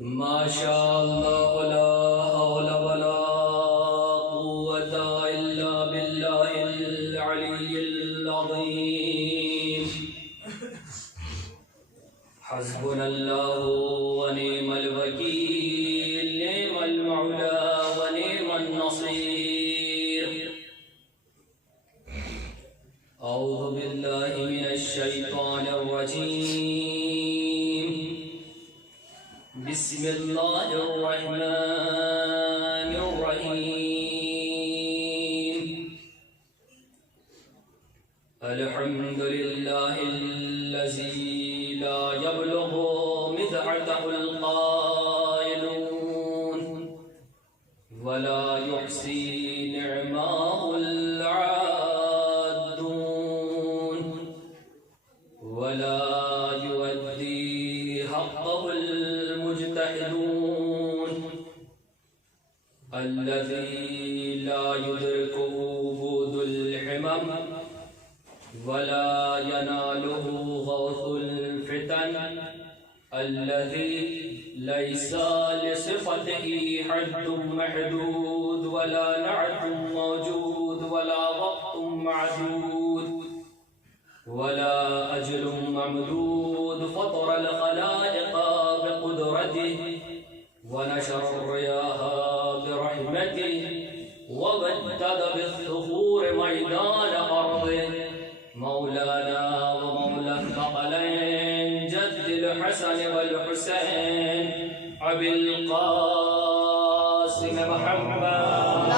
ما شاء الله لا حول ولا قوة إلا بالله العلي العظيم. حسبنا الله ونعم الوكيل، نعم المولى ونعم النصير. أعوذ بالله من الشيطان الرجيم. بسم الله الرحمن الرحيم. الحمد لله الذي لا يبلغ مذعته القائلون ولا يحصي نعماه العادون ولا يؤدي حقه المجتهدون الذي لا يدركه بود الحمم ولا يناله غوث الفتن الذي ليس لصفته حد محدود ولا نعت موجود ولا وقت معدود ولا أجل ممدود. فطر الخلائق بقدرته ونشر الرياح برحمته وبدد بالثغور ميدان أرضه. مولانا ومولى الثقلين جد الحسن والحسين أبي القاسم محمد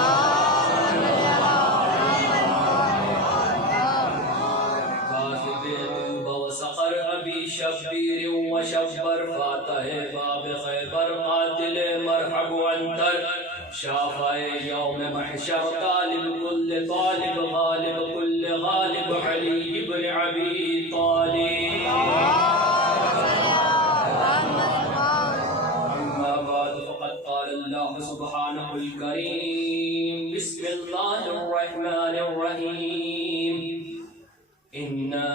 كاتب طوبى وسقر أبي شبير وشبر فاتح باب خيبر قاتل مرحب وانتر شافع يوم محشر طالب كل طالب غالب كل غالب علي بن أبي طالب. أما بعد فقد قال الله سبحانه الكريم. بسم الله الرحمن الرحيم. إنا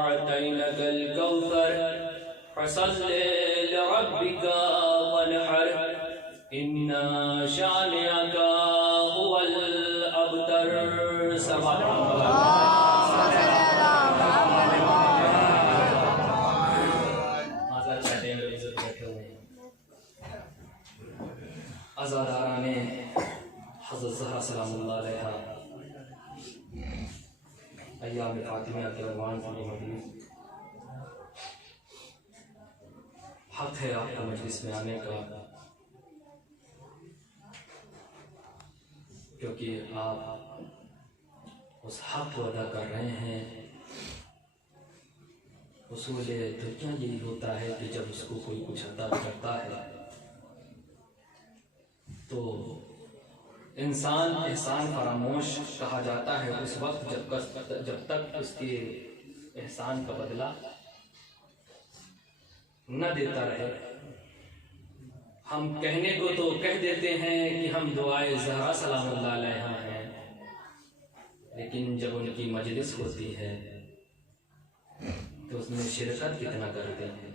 أعطيناك الكوثر فصل لربك وانحر إن شانئك هو الأبتر. عزاداران حضرت زہرا سلام اللہ علیہا ایام فاطمیہ کے عنوان سے مدید حق ہے آپ کا مجلس میں آنے کا، کیونکہ آپ اس حق کو ادا کر رہے ہیں. اصول دنیا یہی ہوتا ہے کہ جب اس کو کوئی کچھ عطا کرتا ہے تو انسان احسان فراموش کہا جاتا ہے اس وقت جب تک اس کے احسان کا بدلہ نہ دیتا رہے. ہم کہنے کو تو کہہ دیتے ہیں کہ ہم دعائے زہرا سلام اللہ علیہا ہیں، لیکن جب ان کی مجلس ہوتی ہے تو اس میں شرکت کتنا کرتے ہیں.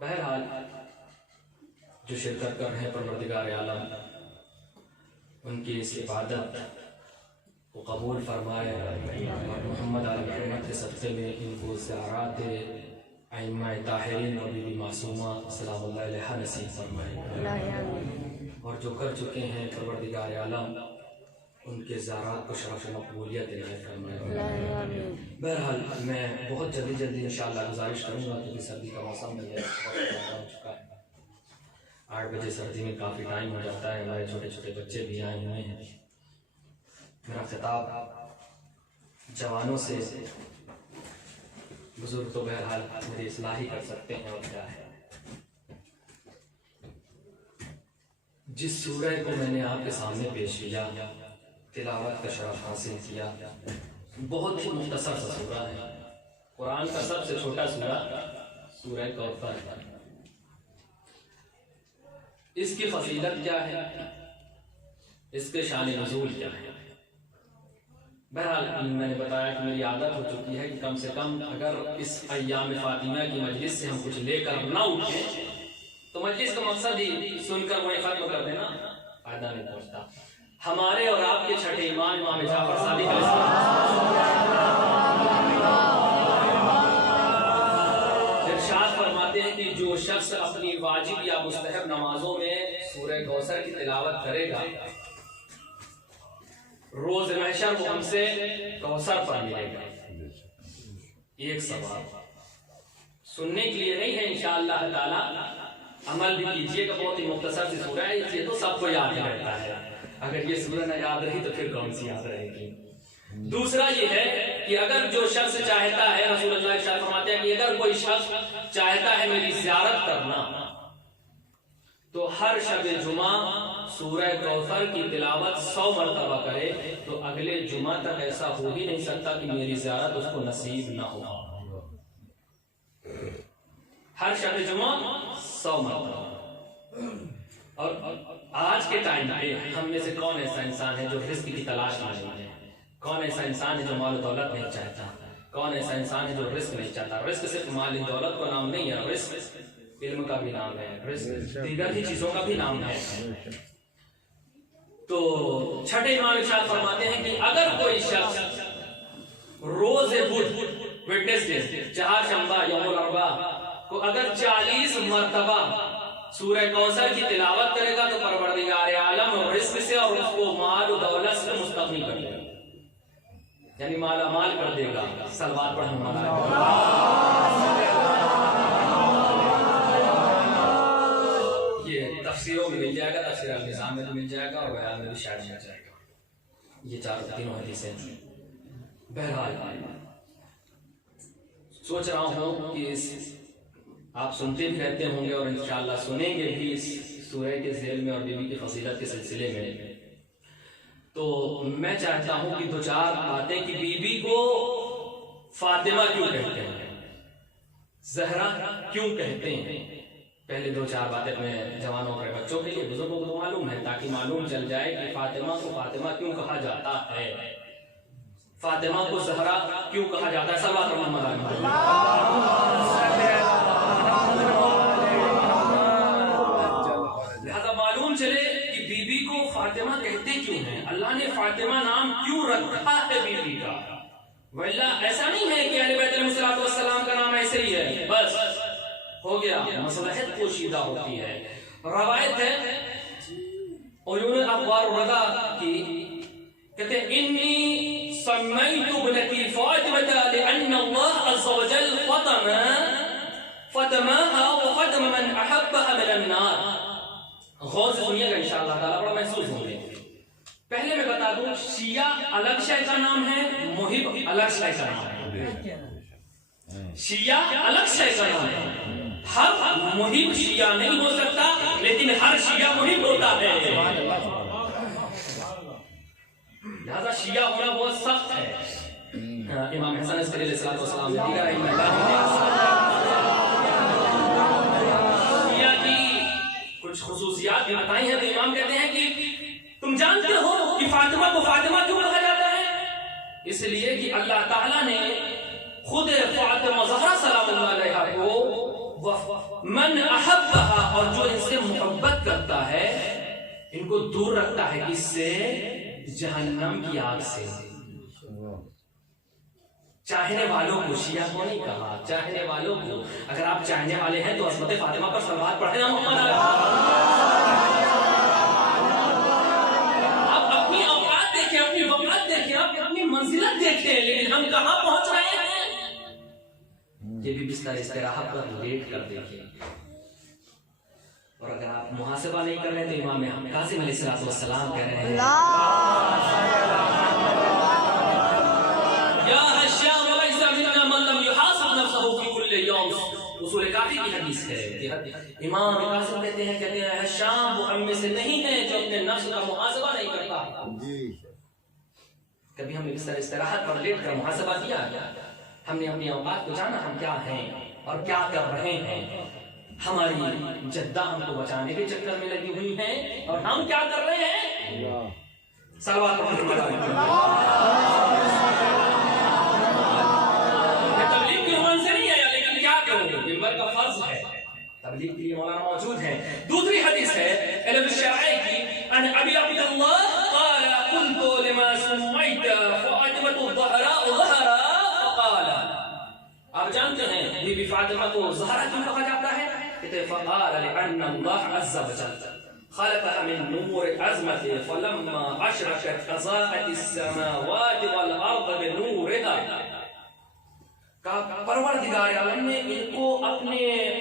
بہرحال جو شرکت کر رہے ہیں پروردگار عالم ان کی اس عبادت کو قبول فرمائے اور محمد علی محمد کے صدقے میں ان کو زیارات ائمہ طاہرین اور بی بی معصومہ سلام اللہ علیہا نصیب فرمائے، اور جو کر چکے ہیں پروردگار عالم ان کے زیارات کو شرف مقبولیت عنایت فرمائے. بہرحال میں بہت جلدی انشاءاللہ گزارش کروں گا کیونکہ سردی کا موسم بھی ہے، ہو چکا ہے 8 بجے، سردی میں کافی ٹائم ہو جاتا ہے، ہمارے چھوٹے چھوٹے بچے بھی آئے ہوئے ہیں. میرا خطاب جوانوں سے، بزرگ تو بہرحال میری اصلاح ہی کر سکتے ہیں اور کیا ہے. جس سورہ کو میں نے آپ کے سامنے پیش کیا، تلاوت کا شرف حاصل کیا، بہت ہی مختصر سا سورہ ہے، قرآن کا سب سے چھوٹا سورہ سورہ کوثر ہے. اس کی فضیلت کیا ہے، اس کے شان نزول کیا ہے. بہرحال میں نے بتایا کہ میری عادت ہو چکی ہے کہ کم سے کم اگر اس ایام فاطمہ کی مجلس سے ہم کچھ لے کر نہ اٹھیں تو مجلس کا مقصد ہی سن کر وہیں ختم کر دینا فائدہ نہیں پہنچتا. ہمارے اور آپ کے چھٹے امام امام جعفر صادق علیہ ارشاد فرماتے ہیں کہ جو شخص اپنی واجب یا مستحب نمازوں میں سورہ کوثر کی تلاوت کرے گا روز محشر وہ ہم سے کوثر پر ملے گا. ایک ثواب سننے کے لیے نہیں ہے انشاءاللہ تعالی، عمل بھی کیجئے گا. بہت ہی مختصر سی سورہ ہے، یہ تو سب کو یاد رہتا ہے. اگر یہ سورہ نہ یاد رہی تو پھر کون سی یاد رہے گی. دوسرا یہ ہے کہ اگر جو شخص چاہتا ہے، رسول اللہ ارشاد فرماتے ہیں کہ اگر کوئی شخص چاہتا ہے میری زیارت کرنا تو ہر شب جمعہ سورہ کوثر کی تلاوت 100 مرتبہ کرے تو اگلے جمعہ تک ایسا ہو ہی نہیں سکتا کہ میری زیارت اس کو نصیب نہ ہو. ہر شب جمعہ 100 مرتبہ. اور آج کے ٹائم پہ ہم میں سے کون ایسا انسان ہے جو رزق کی تلاش میں نہیں ہے؟ کون ایسا انسان ہے جو مال و دولت نہیں چاہتا؟ کون ایسا انسان ہے جو رزق نہیں چاہتا؟ رزق صرف مال و دولت کا نام نہیں ہے، رزق علم کا بھی نام ہے، رزق دیگر ہی چیزوں کا بھی نام ہے. تو چھٹے امام ارشاد فرماتے ہیں کہ اگر کوئی شخص روز بدھ ویڈنسڈے چہارشنبہ یوم الاربعاء کو اگر 40 مرتبہ سورہ کوثر کی تلاوت کرے گا تو پروردگار عالم رزق سے اور اس کو مال و دولت سے مستغنی کر دے گا، یعنی مالا مال کر دے گا. صلوات پڑھنے والا یہ تفسیروں میں مل جائے گا، تفسیر النظام میں مل جائے گا اور بیان میں بھی شاید مل جائے گا. یہ تینوں حدیثیں. بہرحال سوچ رہا ہوں کہ آپ سنتے بھی رہتے ہوں گے اور انشاءاللہ سنیں گے بھی اس سورہ کے ذیل میں اور بی بی کی فضیلت کے سلسلے میں. تو میں چاہتا ہوں کہ 2-4 باتیں کہ بی بی کو فاطمہ کیوں کہتے ہیں، زہرا کیوں کہتے ہیں. پہلے 2-4 باتیں اپنے جوانوں اور بچوں کے لیے، بزرگوں کو معلوم ہے تاکہ معلوم چل جائے کہ فاطمہ کو فاطمہ کیوں کہا جاتا ہے، فاطمہ کو زہرا کیوں کہا جاتا ہے. صلوات لہذا معلوم چلے کہ بی بی کو فاطمہ کہتے کیوں ہیں، اللہ نے فاطمہ نام کیوں رکھا ہے بی بی کا. واللہ ایسا نہیں ہے کہ اہل بیت علیہ السلام کا نام ایسے ہی ہے بس ہو گیا، مصلحت پوشیدہ ہوتی ہے. روایت ہے عیون اخبار الرضا کی، کہتے ہیں انی سمیت ابنتی فاطمہ لأن اللہ عز وجل فطمها وفطم من احبها من النار. غور سے سنیے گا انشاءاللہ تعالیٰ، بڑا محسوس ہوں گے. پہلے میں بتا دوں شیعہ الگ شے کا نام ہے، محب الگ شے کا نام ہے. شیعہ الگ شے کا نام ہے. ہر محب شیعہ نہیں ہو سکتا لیکن ہر شیعہ محب ہوتا ہے. لہذا شیعہ ہونا بہت سخت ہے. امام حسن عسکری علیہ السلام نے دیگر شیعہ کی کچھ خصوصیات بھی بتائی ہیں تو امام کہتے ہیں کہ تم جانتے ہو کہ فاطمہ کو فاطمہ کیوں کہا جاتا ہے؟ اس لیے کہ اللہ تعالیٰ نے خود فاطمہ زہرا سلام اللہ علیہا کو من احبہا اور جو ان سے محبت کرتا ہے ان کو دور رکھتا ہے کس سے؟ جہنم کی آگ سے. چاہنے والوں کو، شیعہ کو نہیں کہا، چاہنے والوں کو. اگر آپ چاہنے والے ہیں تو عصمت فاطمہ پر صلوات پڑھیں. آپ اپنی اوقات دیکھیں، اپنی وقت دیکھیں، آپ اپنی منزلت دیکھیں، لیکن ہم کہاں پہنچ رہے ہیں؟ یہ بھی بستر استراحت پر لیٹ کر دیکھیں. اور اگر آپ محاسبہ نہیں کر رہے تو امام قاسم علیہ السلام کہہ رہے ہیں یا حشام ولیس منا من لم يحاسب نفسه في كل يوم. اصول کافی کی حدیث ہے. امام قاسم کہتے ہیں حشام وہ ہم میں سے نہیں ہے جو اپنے نفس کا محاسبہ نہیں کرتا. کبھی ہم نے بستر استراحت پر لیٹ کر محاسبہ کیا؟ ہم نے اپنی اوقات کو جانا ہم کیا ہیں اور کیا کر رہے ہیں. ہماری جدہ ہم کو بچانے کے چکر میں لگی ہوئی ہیں اور ہم کیا کر رہے ہیں؟ صلوات نمبر کا فرض ہے، تبلیغ کے لیے مولانا موجود ہیں۔ دوسری حدیث ہے علم الشرعی کی، ان ابی عبد اللہ قال قلت لما سميت فاطمة الزہراء ظہرا فقال، آپ جانتے ہیں بی بی فاطمہ کو زہرا کیوں کہا جاتا ہے؟ کہتے فقال لأن اللہ عز وجل خلقها من نور عظمته فلما اشرقت اضاءت السماوات والارض بنورها، پروردگار عالم نے ان کو اپنے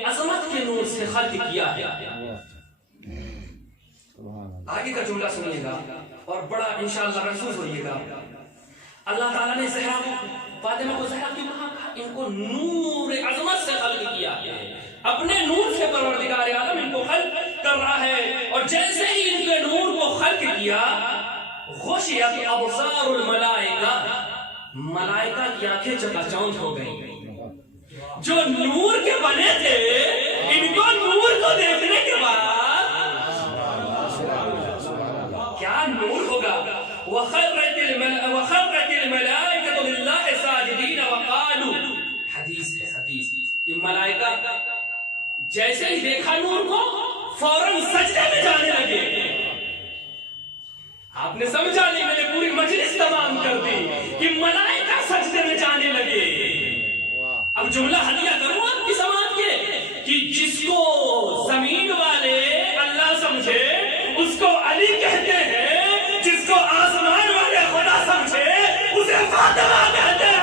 عظمت کے نور سے خلق کیا ہے۔ آگے کا جملہ سنیے گا اور بڑا انشاءاللہ محسوس ہوئیے گا۔ اللہ تعالیٰ نے زہرا کو، فاطمہ کو زہرا کیوں کہا؟ ان کو نور عظمت سے خلق کیا ہے، اپنے نور سے پروردگار عالم ان کو خلق کر رہا ہے، اور جیسے ہی ان کے نور کو خلق کیا غشیت ابصار الملائکہ، ملائکہ کی آنکھیں چکا چوند ہو گئی۔ جو نور کے بنے تھے ان کو نور کو دیکھنے کے بعد کیا نور ہوگا؟ وخرت الملائکۃ للہ ساجدین وقالوا، حدیث ہے، حدیث، یہ ملائکہ جیسے ہی دیکھا نور کو فوراً سجدے میں جانے لگے۔ آپ نے سمجھا نہیں، میں نے پوری مجلس تمام کر دی کہ ملائکہ سجدے میں جانے لگے۔ اب جملہ ہدیہ کروں آپ کی سماعت کے کہ جس کو زمین والے اللہ سمجھے اس کو علی کہتے ہیں، جس کو آسمان والے خدا سمجھے اسے فاطمہ کہتے ہیں۔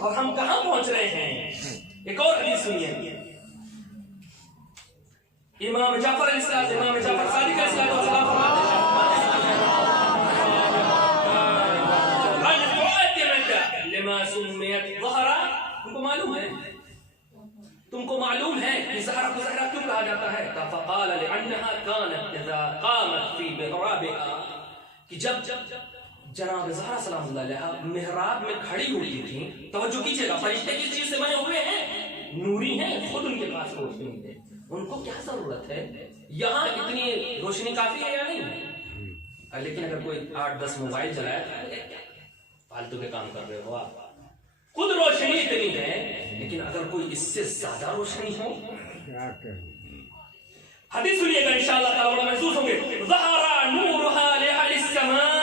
اور ہم کہاں پہنچ رہے ہیں؟ ایک اور حدیث سنیے، امام جعفر علیہ السلام، امام جعفر صادق علیہ السلام فرماتے ہیں لما سمیت ظہرا، تم کو معلوم ہے، تم کو معلوم ہے کہ زہرا کو زہرا کیوں کہا جاتا ہے؟ فقال لانها كانت اذا قامت في محرابها، کہ جب جناب زہرا سلام اللہ علیہا محراب میں کھڑی ہوئی تھی، توجہ کیجئے گا، فرشتے کس چیز سے بنے ہوئے ہیں؟ نوری ہیں، خود ان کے پاس روشنی ہے، ان کو کیا ضرورت ہے؟ یہاں اتنی روشنی کافی ہے یا نہیں؟ لیکن اگر کوئی 8-10 موبائل چلائے، فالتو کے کام کر رہے ہو آپ، خود روشنی اتنی ہے، لیکن اگر کوئی اس سے زیادہ روشنی ہو، حدیث سنیے گا انشاءاللہ تعالی بڑا محسوس ہوں گے۔ ظہر نورھا لأہل السماء،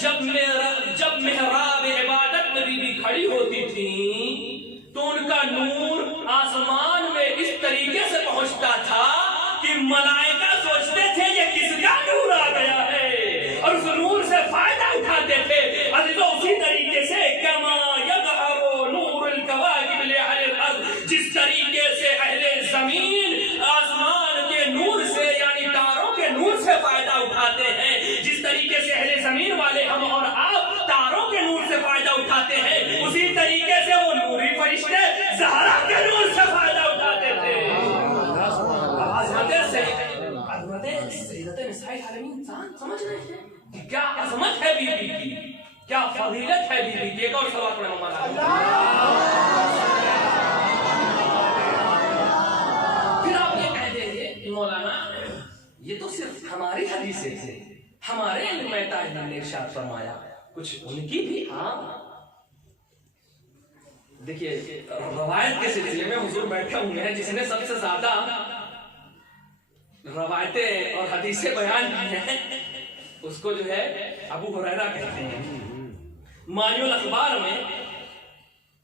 جب محراب عبادت میں بی کھڑی ہوتی تھی تو ان کا نور آسمان میں اس طریقے سے پہنچتا تھا کہ ملائکہ سوچتے تھے یہ کس کا نور آ گیا ہے، اور اس نور سے فائدہ اٹھاتے تھے۔ عزیزو اسی طریقے سے کما یظہر نور الکواکب لأہل الارض، جس طریقے سے اہل زمین آسمان کے نور سے یعنی تاروں کے نور سے فائدہ اٹھاتے ہیں، جس طریقے سے اہل زمین والے ہم اور آپ تاروں کے نور سے فائدہ اٹھاتے ہیں، اسی طریقے سے وہ نوری فرشتے زہرا کے نور سے فائدہ اٹھاتے تھے۔ عظمت سیدت نساء العالمین انسان سمجھ رہے ہیں کہ کیا عظمت ہے بی بی کی، کیا فضیلت ہے بی بی کی۔ ایک اور سوال پڑھیں ہمارا، پھر آپ یہ کہہ دیں گے کہ مولانا یہ تو صرف ہماری حدیث سے، ہمارے علم نے ارشاد فرمایا، کچھ ان کی بھی۔ ہاں دیکھیے، روایت کے سلسلے میں حضور بیٹھے ہوئے ہیں، جس نے سب سے زیادہ روایتیں اور حدیثیں بیان کی ہیں اس کو جو ہے ابو ہریرہ کہتے ہیں۔ مانی الاخبار میں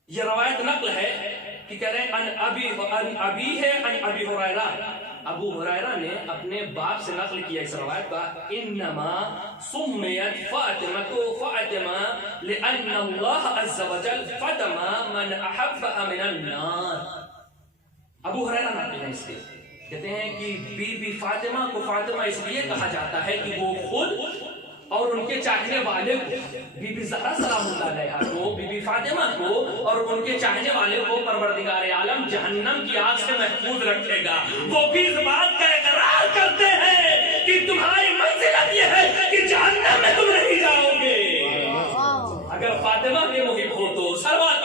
یہ روایت نقل ہے کہ کہہ رہے ہیں ان ابی ہے ان ابی ہریرہ، ابو ہریرہ نے اپنے باپ سے نقل کیا اس روایت کا، انما سمیت فاطمہ لان اللہ عز وجل فدم من احبها من النار۔ ابو ہریرہ نقل ہے اس کے، کہتے ہیں کہ بی بی فاطمہ کو فاطمہ اس لیے کہا جاتا ہے کہ وہ خود اور ان کے چاہنے والے کو، بی بی زہرا سلام اللہ علیہا کو، بی بی فاطمہ کو اور ان کے چاہنے والے کو پروردگار عالم جہنم کی آگ سے محفوظ رکھے گا۔ وہ بھی اس بات کا اقرار کرتے ہیں کہ تمہاری منزلت یہ ہے کہ جہنم میں تم نہیں جاؤ گے۔ اگر فاطمہ کے محب ہو تو سروات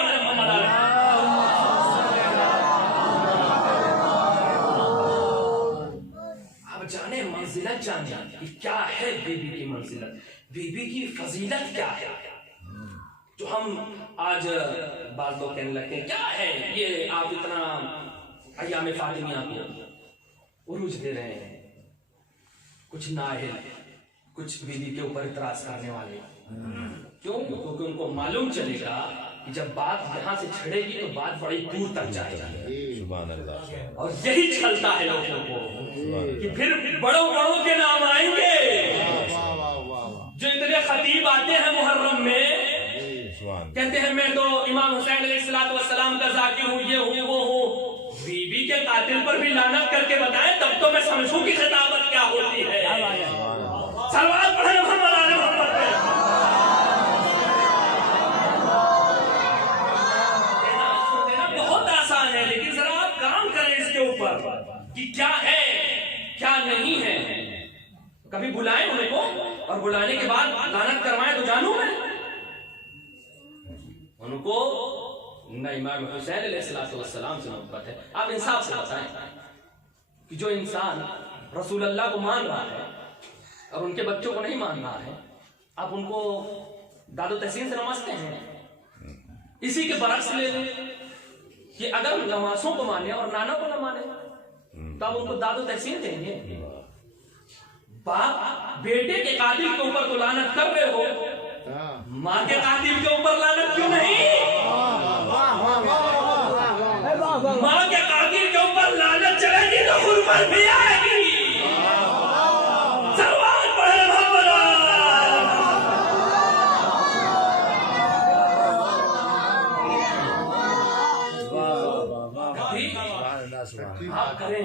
کہ کیا ہے بیوی کی منزلت، بیوی کی فضیلت کیا ہے، جو ہم آج بعض لوگ کہنے لگتے ہیں کیا ہے یہ آپ اتنا ایام فاطمیہ کو عروج دے رہے ہیں. کچھ نااہل، کچھ بیوی کے اوپر اعتراض کرنے والے، کیوں؟ کیونکہ ان کو معلوم چلے گا کہ جب بات یہاں سے چھڑے گی تو بات بڑی دور تک جائے گی، اور یہی چھلتا ہے لوگوں کو کہ پھر بڑوں بڑوں کے نام آئیں گے. جو اتنے خطیب آتے ہیں محرم میں کہتے ہیں میں تو امام حسین علیہ السلام کا ذاکر ہوں، یہ ہوں وہ ہوں. بیوی کے قاتل پر بھی لعنت کر کے بتائیں تب تو میں سمجھوں کہ خطابت کیا ہوتی ہے. صلوات پڑھیں محمد آل محمد پہ. دینا بہت آسان ہے، لیکن ذرا آپ کام کریں اس کے اوپر کہ کیا ہے کیا نہیں ہے. کبھی بلائیں ان کو اور بلانے کے بعد لعنت کروائیں تو جانوں میں ان کو نہ امام حسین علیہ السلام سے محبت ہے. آپ انصاف سے بتائیں کہ جو انسان رسول اللہ کو مان رہا ہے اور ان کے بچوں کو نہیں مان رہا ہے، آپ ان کو داد و تحسین سے نوازتے ہیں. اسی کے برعکس لے لیں کہ اگر نوازوں کو مانے اور نانا کو نہ مانے تو آپ ان کو داد و تحسین دیں گے. باپ بیٹے کے قاتل کے اوپر تو لعنت کر رہے ہو، ماں کے قاتل کے اوپر لعنت کیوں نہیں؟ ماں کے قاتل کے اوپر لعنت چلے گی تو غربت بھی آئے گی. صلوات پڑھیں محمد. آپ کریں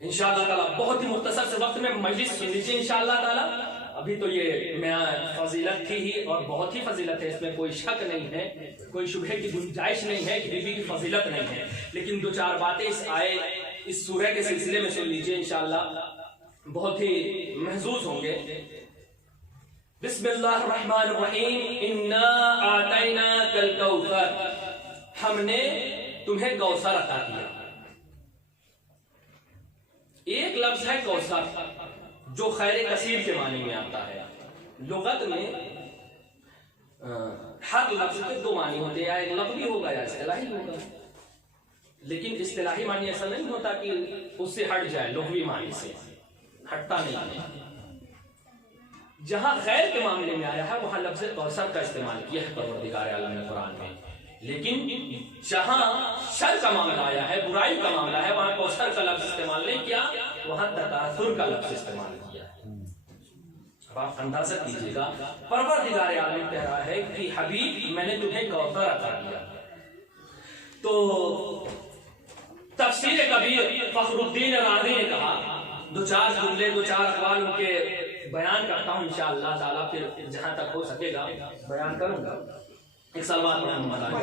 انشاءاللہ تعالیٰ. بہت ہی مختصر سے وقت میں مجلس سن لیجیے انشاءاللہ تعالیٰ. ابھی تو یہ میں فضیلت تھی ہی اور بہت ہی فضیلت ہے، اس میں کوئی شک نہیں ہے، کوئی شبہ کی گنجائش نہیں ہے کہ بیوی کی فضیلت نہیں ہے. لیکن دو چار باتیں اس سورہ کے سلسلے میں سن لیجیے انشاءاللہ، بہت ہی محظوظ ہوں گے. بسم اللہ الرحمن الرحیم. انا اعطیناک الکوثر، ہم نے تمہیں کوثر عطا کیا. ایک لفظ ہے کوثر جو خیر کثیر کے معنی میں آتا ہے. لغت میں ہر لفظ کے دو معنی ہوتے ہیں، یا ایک لفظی ہوگا یا اصطلاحی ہوگا. لیکن اصطلاحی معنی ایسا نہیں ہوتا کہ اس سے ہٹ جائے، لغوی معنی سے ہٹتا نہیں ہے. جہاں خیر کے معاملے میں آیا ہے وہاں لفظ کوثر کا استعمال کیا ہے پروردگار عالم نے قرآن میں. لیکن جہاں شر کا معاملہ آیا ہے، برائی کا معاملہ ہے، وہاں کوثر کا لفظ استعمال نہیں کیا، وہاں تکاثر کا لفظ استعمال کیا ہے. اب آپ اندازہ کیجیے گا، پروردگار عالم کہہ رہا ہے کہ حبیب میں نے تمہیں کوثر عطا کیا. تو تفسیر کبیر فخر الدین رازی نے کہا، دو چار جملے دو چار اقوال ان کے بیان کرتا ہوں انشاءاللہ تعالیٰ، پھر جہاں تک ہو سکے گا بیان کروں گا. ایک سلوات پر محمد آئے.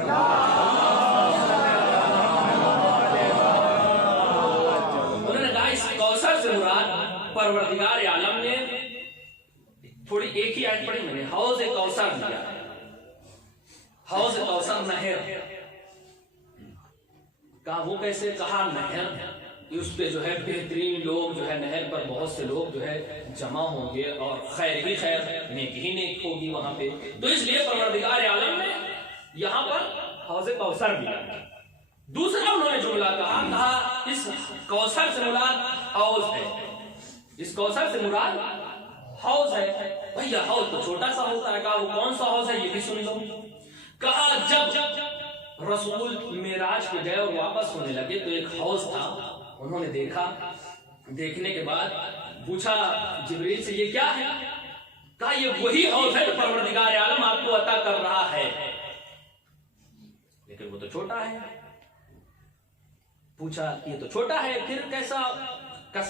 انہوں نے کہا اس کوثر سے مراد پروردگار عالم نے تھوڑی ایک ہی آیت پڑھی میں نے، حوض کوثر دیا. حوض کوثر نہر کہا، وہ کیسے؟ کہا نہر اس پہ جو ہے بہترین لوگ جو ہے، نہر پر بہت سے لوگ جو ہے جمع ہوں گے اور خیر ہی خیر، نیک ہی نیک ہوگی وہاں پہ. تو اس لیے پروردگار عالم نے یہاں پر حوض کوثر دیا. دوسرا انہوں نے جملہ کہا اس کوثر سے مراد حوض ہے، اس کوثر سے مراد حوض ہے. بھیا حوض تو چھوٹا سا ہوتا ہے. کہا وہ کون سا حوض ہے یہ بھی سن لو. کہا جب رسول معراج پہ گئے اور واپس ہونے لگے تو ایک حوض تھا، انہوں نے دیکھا. دیکھنے کے بعد پوچھا جبریل سے یہ کیا ہے؟ کہا یہ وہی حوض ہے جو پروردگار عالم آپ کو عطا کر رہا ہے، لیکن وہ تو چھوٹا ہے. پوچھا یہ تو چھوٹا ہے پھر کیسا؟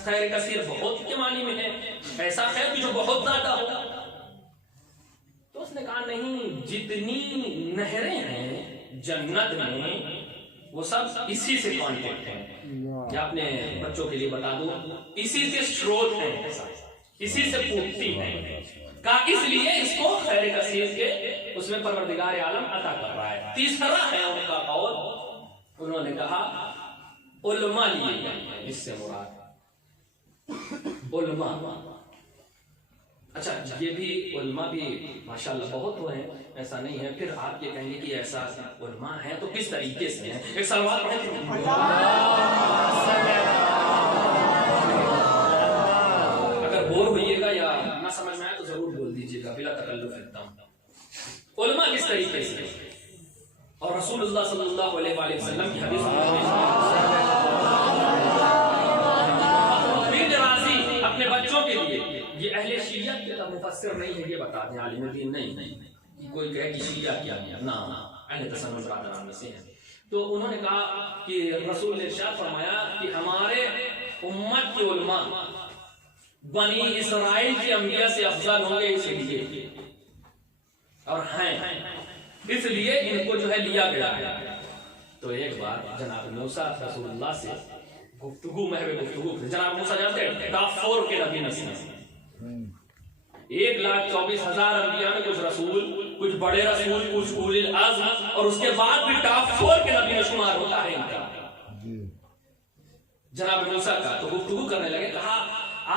خیر کثیر بہت کے معنی میں ہے، ایسا خیر جو بہت زیادہ ہو. تو اس نے کہا نہیں، جتنی نہریں ہیں جنت میں وہ سب اسی سے کانٹیکٹ ہیں. یا اپنے بچوں کے لیے بتا دوں، اسی سے شروط ہیں، اسی سے پھوٹتی ہیں. کہا اس لیے اس کو خیر کثیر کے اس میں پروردگار عالم عطا کر رہا ہے. تیسرا ہے ان کا قول، انہوں نے کہا علماء لیے گئے ہیں. اس سے مراد علماء اچھا یہ بھی علماء بھی ماشاءاللہ بہت ہوئے ہیں، ایسا نہیں ہے. پھر آپ یہ کہیں گے کہ ایسا علماء ہیں تو کس طریقے سے ہیں؟ ایک سوال پڑھیں. اگر بور ہوئیے گا یا نہ سمجھ میں آئے تو ضرور بول دیجیے گا، بلا تکلف رکھتا ہوں. علماء کس طریقے سے ہیں اور رسول اللہ صلی اللہ علیہ وآلہ وسلم کی حدیث اپنے بچوں کے لیے، یہ اہل شیعت کے مفسر نہیں ہے، یہ بتا دیں عالم دین نہیں کوئی کہے کہ شیعہ کیا ہے، نہ اہل تسنن برادران میں سے ہیں. تو انہوں نے کہا کہ رسول نے ارشاد فرمایا کہ ہمارے امت کے علماء بنی اسرائیل کے انبیاء سے افضل ہوں گے، اس لیے اور ہیں اس لیے ان کو جو ہے لیا گیا ہے. تو ایک بار جناب موسیٰ رسول اللہ سے گفتگو گفتگو، جناب موسیٰ جانتے ہیں دافور کے نبی نسل 1,24,000 انبیاء میں کچھ رسول، کچھ بڑے رسول، کچھ اولی العزم، اور اس کے بعد بھی ٹاپ 4 کے نبی میں شمار ہوتا ہے ان کا جناب موسیٰ کا. تو گفتگو کرنے لگے، کہا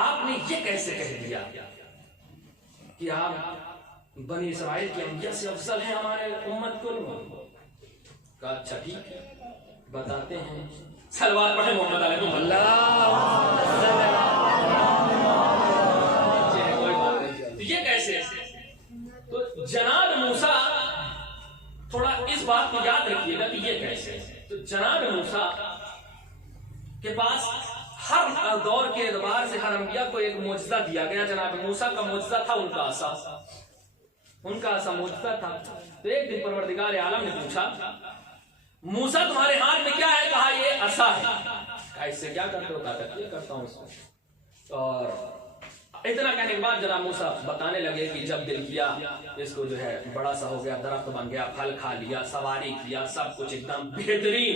آپ نے یہ کیسے کہہ دیا کہ آپ بنی اسرائیل کے انبیاء سے افضل ہیں ہمارے امت کو؟ کہا اچھا ٹھیک ہے بتاتے ہیں. صلوات پڑھیں محمد علیہ یہ کیسے؟ تو جناب موسیٰ تھوڑا اس بات کو یاد رکھیے گا کہ یہ کیسے. تو جناب موسیٰ کے پاس ہر دور کے اعتبار سے ہر انبیاء کو ایک معجزہ دیا گیا. جناب موسیٰ کا معجزہ تھا ان کا عصا معجزہ تھا. تو ایک دن پروردگار عالم نے پوچھا موسیٰ تمہارے ہاتھ میں کیا ہے؟ کہا یہ عصا ہے. کہا اس سے کیا کرتے ہو؟ کہا یہ کرتا ہوں اس کو. اور اتنا کہنے کے بعد جناب موسیٰ بتانے لگے کہ جب دل کیا اس کو جو ہے بڑا سا ہو گیا، درخت بن گیا، پھل کھا لیا، سواری کیا، سب کچھ ایک دم بہترین.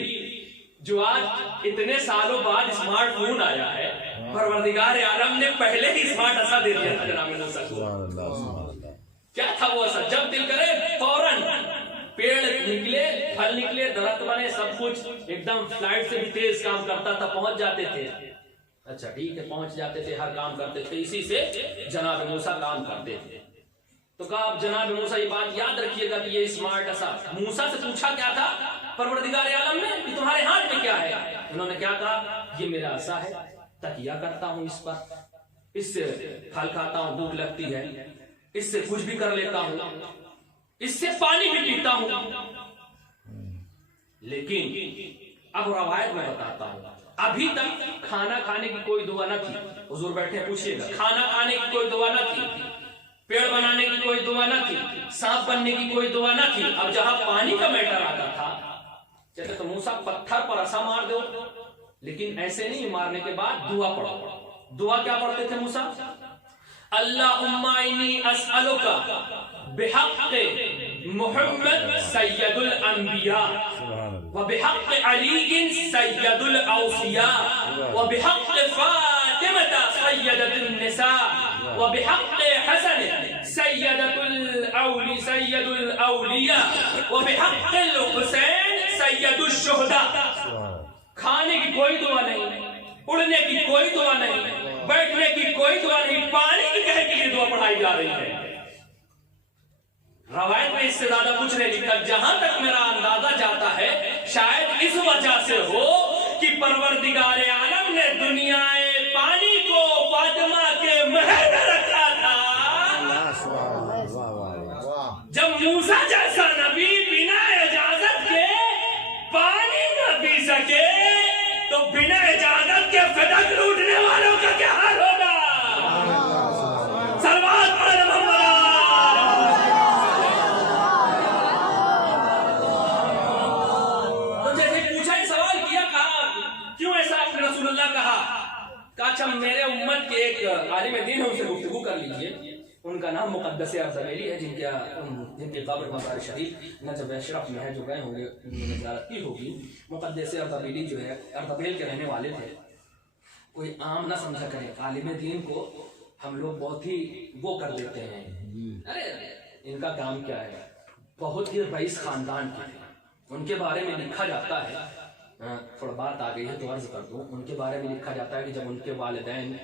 جو آج اتنے سالوں بعد اسمارٹ فون آیا ہے، پروردگار عالم نے پہلے ہی اسمارٹ عصا دے دیا تھا جناب موسیٰ کو. کیا تھا وہ عصا؟ جب دل کرے فوراً پیڑ نکلے، پھل نکلے، درخت بنے، سب کچھ ایک دم فلائٹ سے بھی تیز کام کرتا تھا، پہنچ جاتے تھے. اچھا ٹھیک ہے پہنچ جاتے تھے، ہر کام کرتے تھے، اسی سے جناب موسیٰ کام کرتے تھے. تو کہا اب جناب موسیٰ یہ بات یاد رکھیے گا کہ یہ اسمارٹ عصا. موسیٰ سے پوچھا کیا تھا پروردگار عالم نے کہ تمہارے ہاتھ میں کیا ہے؟ انہوں نے کیا کہا یہ میرا عصا ہے، تکیہ کرتا ہوں اس پر، اس سے پھل کھاتا ہوں، بھوک لگتی ہے، اس سے کچھ بھی کر لیتا ہوں، اس سے پانی بھی پیتا ہوں. لیکن اب روایت میں بتاتا ہوں ابھی تک کھانا کھانے کی کوئی دعا نہ تھی. حضور بیٹھے پوچھئے گا، کھانا کھانے کی کوئی دعا نہ تھی، پیڑ بنانے کی کوئی دعا نہ تھی، سانپ بننے کی کوئی دعا نہ تھی. اب جہاں پانی کا میٹر آتا تھا کہتے تو موسیٰ پتھر پر عصا مار دو، لیکن ایسے نہیں، مارنے کے بعد دعا پڑھو. دعا کیا پڑھتے تھے موسیٰ؟ اللہم انی اسألک بحق محمد سید الانبیاء وبحق علی سید الاوصیاء وبحق فاطمة سیدۃ النساء وبحق حسن سید الاولیاء وبحق الحسین سید الشہداء. کھانے کی کوئی دعا نہیں، اڑنے کی کوئی دعا نہیں، بیٹھنے کی کوئی دعا نہیں، پانی کی کہے کے لیے دعا پڑھائی جا رہی ہے. روایت میں اس سے زیادہ کچھ نہیں لکھا. جہاں تک میرا اندازہ جاتا ہے شاید اس وجہ سے ہو کہ پروردگار عالم نے دنیا پانی کو فاطمہ کے محل میں رکھا تھا. جب موسیٰ جیسا نبی بنا اجازت کے پانی نہ پی سکے تو بنا اجازت کے فدق لوٹنے والوں کا کیا حال ہوگا؟ صلوات پڑھ محمد. تو جیسے پوچھا ہی سوال کیا، کہا کیوں ایسا آپ نے رسول اللہ کہا؟ کہا اچھا میرے امت کے ایک عالم دین ہے، ان سے گفتگو کر لیجئے. ان کا نام مقدس اردبیلی ہے، جن کی قبر مزار شریف نجف اشرف میں ہے، جو گئے ہوں گے زیارت کی ہوگی. مقدس اردبیلی جو ہے اردبیل کے رہنے والے تھے. کوئی عام نہ سمجھا کرے، عالم دین کو ہم لوگ بہت ہی وہ کر دیتے ہیں، ارے ان کا کام کیا ہے. بہت ہی رئیس خاندان کے، ان کے بارے میں لکھا جاتا ہے تھوڑا بات آ گئی ہے تو عرض کر دوں، ان کے بارے میں لکھا جاتا ہے کہ جب ان کے والدین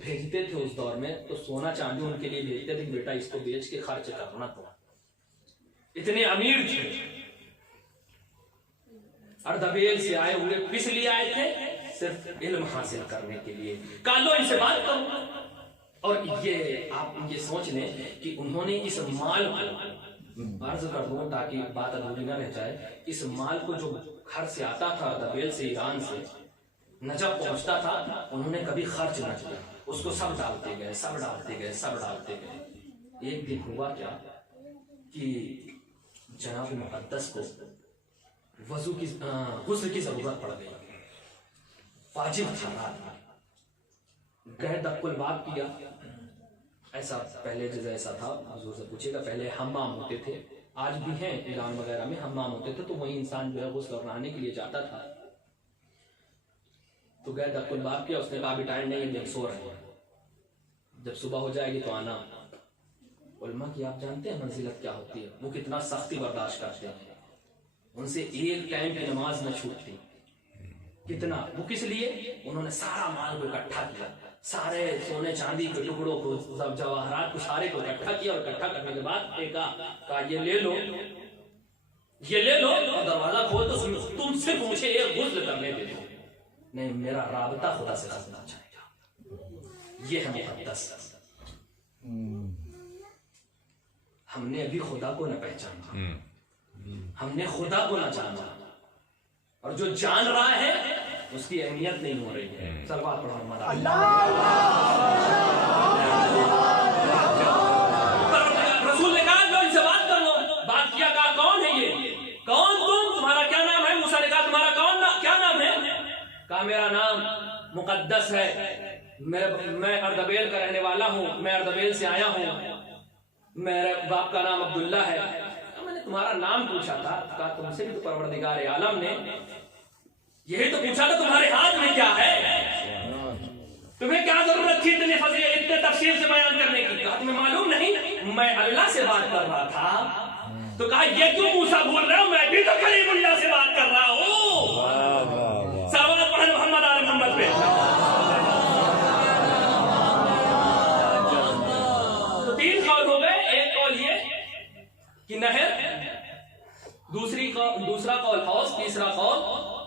بھیجتے تھے اس دور میں تو سونا چاندی ان کے لیے بھیجتے تھے کہ بیٹا اس کو بیچ کے خرچ کرنا، تو اتنے امیر تھے، اردبیل سے آئے ہوئے کس لیے آئے تھے؟ صرف علم حاصل کرنے کے لیے۔ کالو ان سے بات کرو، اور یہ آپ یہ سوچ لیں کہ انہوں نے اس مال کو، عرض کر دوں تاکہ بات ادھوری نہ رہ جائے، اس مال کو جو گھر سے آتا تھا اردبیل سے، ایران سے نجف پہنچتا تھا، انہوں نے کبھی خرچ نہ کیا، اس کو سب ڈالتے گئے، سب ڈالتے گئے، سب ڈالتے گئے۔ ایک دن ہوا کیا کہ جناب مقدس کو غسل کی ضرورت پڑ گئی، واجب تھا رات میں، گئے دق الباب کیا، ایسا پہلے جیسا تھا، حضور سے پوچھے گا، پہلے حمام ہوتے تھے، آج بھی ہیں ایران وغیرہ میں حمام ہوتے تھے، تو وہی انسان جو ہے غسل اور نہانے کے لیے جاتا تھا، تو گئے دق الباب کیا، اس نے کہا ابھی ٹائم نہیں ہے، سو رہے ہیں، جب صبح ہو جائے گی تو آنا۔ علماء کی آپ جانتے ہیں منزلت کیا ہوتی ہے، وہ کتنا سختی برداشت کرتے ہیں، ان سے ایک ٹائم کی نماز نہ چھوٹتی، کتنا، وہ کس لیے؟ انہوں نے سارا مال کو اکٹھا کیا، سارے سونے چاندی کے ٹکڑوں کو، جواہرات کو، سارے کو اکٹھا کیا، اور اکٹھا کرنے کے بعد کہا یہ لے لو، یہ لے لو، اور دروازہ کھول تو تم صرف مجھے ایک غسل کرنے دے دو، نہیں میرا رابطہ خدا سے رکھنا چاہے گا، یہ ہے مقدس۔ ہم نے ابھی خدا کو نہ پہچانا، ہم نے خدا کو نہ جانا، اور جو جان رہا ہے اس کی اہمیت نہیں ہو رہی ہے۔ صلوات پڑھو محمد رسول نے کہا جو ان سے بات کر لو، بات کیا، کہا کون ہے یہ، کون تم، تمہارا کیا نام ہے؟ موسیٰ نے کہا تمہارا کیا نام ہے؟ کہا میرا نام مقدس ہے، میں اردبیل کا رہنے والا ہوں، میں اردبیل سے آیا ہوں، میرے باپ کا نام عبداللہ ہے۔ میں نے تمہارا نام پوچھا تھا، کہا تم سے بھی تو پروردگار عالم نے یہی تو پوچھا تھا تمہارے ہاتھ میں کیا ہے، تمہیں کیا ضرورت تھی اتنے فضیلت اتنے تفصیل سے بیان کرنے کی؟ کہا تمہیں معلوم نہیں میں اللہ سے بات کر رہا تھا، تو کہا یہ کیوں موسیٰ بول رہا ہوں، میں بھی تو کلیم اللہ سے بات کر رہا ہوں۔ صلوات پڑھیں محمد آل محمد پہ۔ تو تین قول ہو گئے، ایک قول یہ کہ نہر، دوسرا قول حوض، تیسرا قول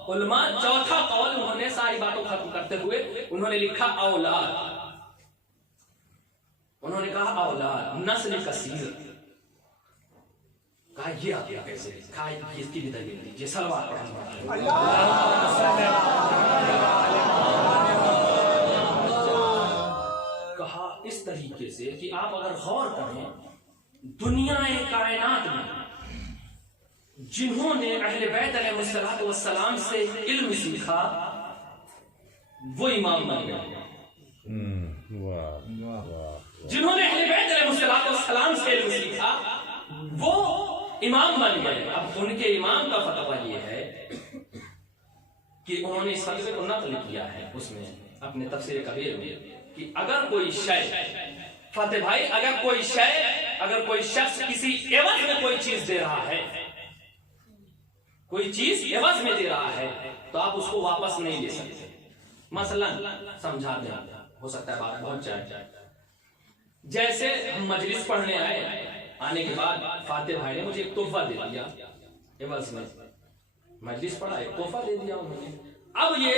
علماء، چوتھا قول انہوں نے ساری باتوں ختم کرتے ہوئے انہوں نے لکھا اولاد، انہوں نے کہا اولاد، نسل کثیر، کہا یہ آپ کیسے، کہا اس کی بھی دلیل دیجیے۔ صلوات پڑھیں۔ کہا اس طریقے سے کہ آپ اگر غور کریں، دنیا کائنات میں جنہوں نے اہل بیت علیہ السلام سے علم سیکھا وہ امام بن گئے، جنہوں نے اہل بیت علیہ السلام سے علم سیکھا وہ امام بن گئے۔ اب ان کے امام کا فتویٰ یہ ہے کہ انہوں نے اس فتوے کو نقل کیا ہے اس میں اپنے تفسیر کبیر میں کہ اگر کوئی شے، فتح بھائی، اگر کوئی شخص کسی عوض میں کوئی چیز دے رہا ہے، کوئی چیز عوض میں دے رہا ہے تو آپ اس کو واپس نہیں لے سکتے۔ مثلا سمجھا دیں، ہو سکتا ہے بات بہت جائے، جیسے ہم مجلس پڑھنے آنے کے بعد فاتح بھائی نے مجھے ایک تحفہ دے دیا عوض میں، مجلس پڑھا، ایک تحفہ دے دیا انہوں نے، اب یہ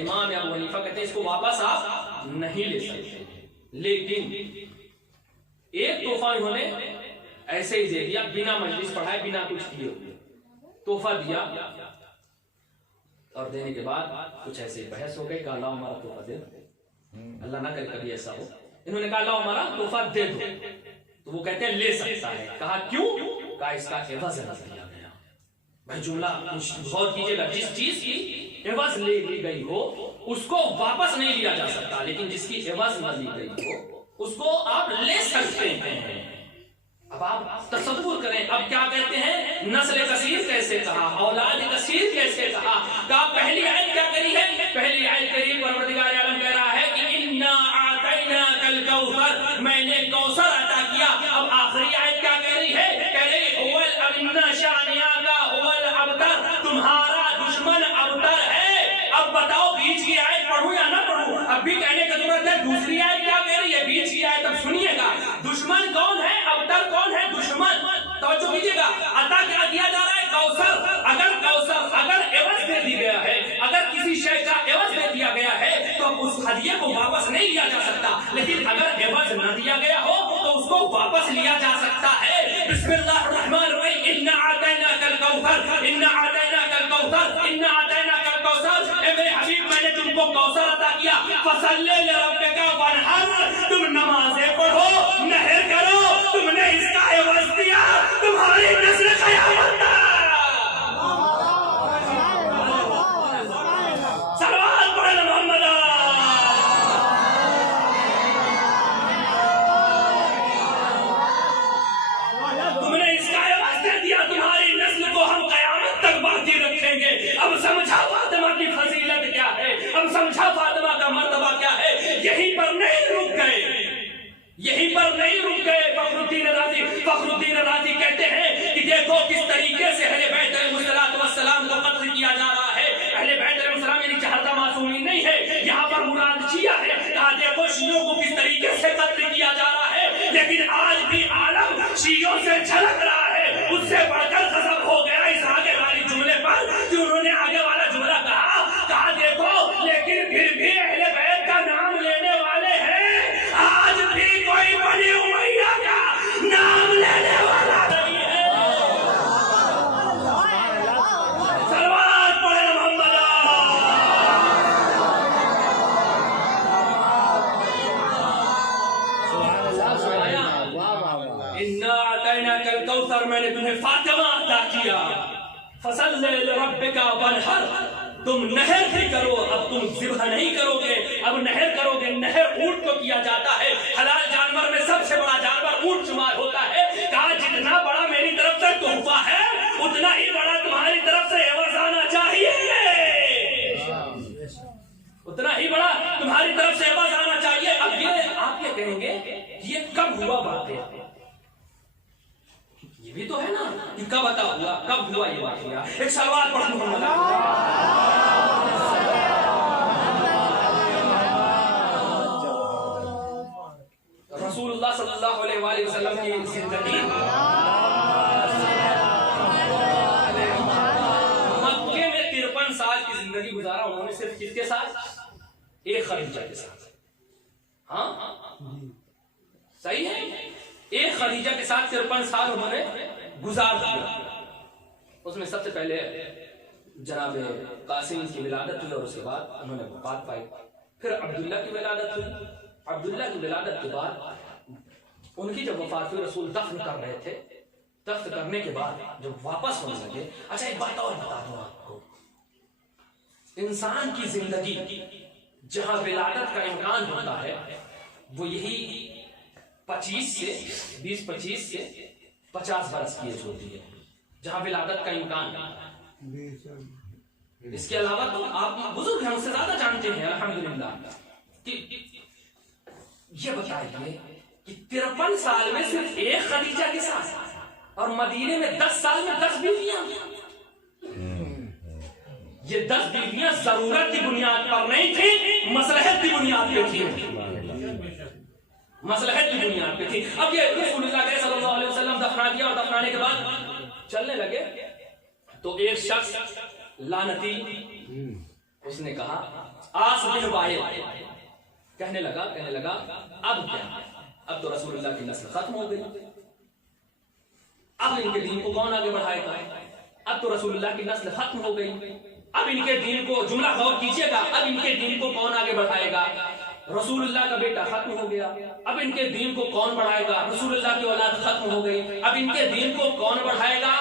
امام ابو حنیفہ کہتے ہیں اس کو واپس آپ نہیں لے سکتے، لیکن ایک تحفہ انہوں نے ایسے ہی دے دیا، بنا مجلس پڑھائے، بنا کچھ کیے ہوئے تحفہ دیا، اور دینے کے بعد کچھ ایسے بحث ہو گئی کہ اللہ ہمارا تحفہ دے دو، اللہ نہ کرے کبھی ایسا ہو، انہوں نے کہا اللہ ہمارا تحفہ دے دو، تو وہ کہتے ہیں لے سکتا ہے۔ کہا کیوں؟ کہا اس کا عوض نہ دیا گیا۔ بھائی جملہ غور کیجئے گا، جس چیز کی عوض لے لی گئی ہو اس کو واپس نہیں لیا جا سکتا، لیکن جس کی عوض نہ لی گئی ہو اس کو آپ لے سکتے ہیں۔ اب آپ تصور کریں، اب کیا کہتے ہیں، نسل کثیر کیسے کہا، اولاد کثیر کیسے کہا؟ کہا پہلی آیت کیا کری ہے؟ پہلی آیت کریم پروردگار عالم کہہ رہا ہے کہ انا اعطیناک الکوثر، میں نے کوثر عطا کیا۔ اب آخری آیت کیا کہہ رہی ہے؟ کہہ رہی ہے اول اب انا شانیاک هو الابتر، تمہارا دشمن ابتر ہے۔ شے کا عوض دے دیا گیا ہے تو اب اس ہدیے کو واپس نہیں لیا جا سکتا، لیکن اگر عوض نہ دیا گیا ہو تو اس کو واپس لیا جا سکتا ہے۔ بسم اللہ الرحمن الرحیم، انا اعطیناک الکوثر، انا اعطیناک الکوثر، انا اعطیناک الکوثر۔ اے میرے حبیب، میں نے تم کو کوثر عطا کیا، فصلی لربک وانحر، تم نمازیں پڑھو، نحر کرو، تم نے اس کا عوض دیا تمہاری نسل قیامت تک۔ صلوات پڑھیں محمد۔ تم نے اس کا عوض دے دیا، تمہاری نسل کو ہم قیامت تک باقی رکھیں گے۔ اب سمجھا فاطمہ کی فضیلت کیا ہے، اب سمجھا فاطمہ کا مرتبہ کیا ہے۔ یہیں پر نہیں رک گئے، یہیں پر نہیں رک گئے۔ فخر الدین رازی کہتے ہیں کہ دیکھو کس طریقے سے اہل بیت علیہ السلام کو قتل کیا جا رہا ہے۔ اہل بیت علیہ السلام یعنی چہتا معصومین نہیں ہے، یہاں پر مراد شیعہ ہے۔ کہا دیکھو شیعوں کو کس طریقے سے قتل کیا جا رہا ہے، لیکن آج بھی عالم شیعوں سے جھلک رہا ہے۔ اس سے بڑھ کر غضب ہو گیا اس آگے والی جملے پر کہ انہوں نے آگے والا جملہ کہا دیکھو لیکن پھر بھی اہل بیت کا نام لینے والے ہیں، آج بھی کوئی بنی امیہ کا نام لینے والا نہیں ہے۔ صلوات پڑھیں محمد۔ انا اعطیناک الکوثر، میں نے تمہیں فاطمہ عطا کیا، فصلی لربک وانحر، تم نہر بھی کرو، اب تم ذبح نہیں کرو گے، اب نہر کرو گے۔ نہر اونٹ کو کیا جاتا ہے، حلال جانور میں سب سے بڑا جانور اونٹ شمار ہوتا ہے۔ کہا جتنا بڑا میری طرف سے تحفہ ہے اتنا ہی بڑا تمہاری طرف سے عوض آنا چاہیے، اتنا ہی بڑا تمہاری طرف سے عوض آنا چاہیے۔ اب یہ آپ یہ کہیں گے یہ کب ہوا بات ہے، یہ بھی تو ہے نا کہ کب عطا ہوا، کب ہوا یہ واقعہ۔ ایک سوال پڑھ محمد۔ رسول اللہ صلی اللہ علیہ وآلہ وسلم کی زندگی مکے میں 53 سال کی زندگی گزارا انہوں نے، صرف کس کے ساتھ؟ ایک خدیجہ کے ساتھ۔ ہاں صحیح ہے، ایک خدیجہ کے ساتھ 53 سال انہوں نے گزار دیا۔ اس میں سب سے پہلے جناب قاسم کی ولادت ہوئی اور اس کے بعد انہوں نے وفات پائی۔ پھر عبداللہ کی ولادت ہوئی، عبداللہ کی ولادت کے بعد ان کی جب وفات ہوئی رسول دفن کر رہے تھے، دفن کرنے کے بعد جب واپس ہونے لگے۔ اچھا ایک بات اور بتا دوں آپ کو، انسان کی زندگی جہاں ولادت کا امکان ہوتا ہے وہ یہی 25 سے 20-25 سے 50 برس کی ایج ہوتی ہے، جہاں ولادت کا امکان۔ اس کے علاوہ تو آپ بزرگ ہیں، اس سے زیادہ جانتے ہیں الحمدللہ۔ یہ بتائیے کہ 53 سال میں صرف ایک خدیجہ کے ساتھ، اور مدینے میں 10 سال میں 10 بیویاں۔ یہ 10 بیویاں ضرورت کی بنیاد پر نہیں تھی، مصلحت کی بنیاد پہ تھی، مصلحت کی بنیاد پہ تھی۔ اب یہ رسول اللہ صلی اللہ علیہ وسلم دفنا دیا، اور دفنانے کے بعد چلنے لگے تو ایک شخص لعنتی اس نے کہا، آس بن وائل کہنے لگا اب کیا، اب تو رسول اللہ کی نسل ختم ہو گئی، اب ان کے دین کو کون آگے بڑھائے گا، اب تو رسول اللہ کی نسل ختم ہو گئی، اب ان کے دین کو، جملہ غور کیجئے گا، اب ان کے دین کو کون آگے بڑھائے گا، رسول اللہ کا بیٹا ختم ہو گیا، اب ان کے دین کو کون بڑھائے گا، رسول اللہ کی اولاد ختم ہو گئی، اب ان کے دین کو کون بڑھائے گا۔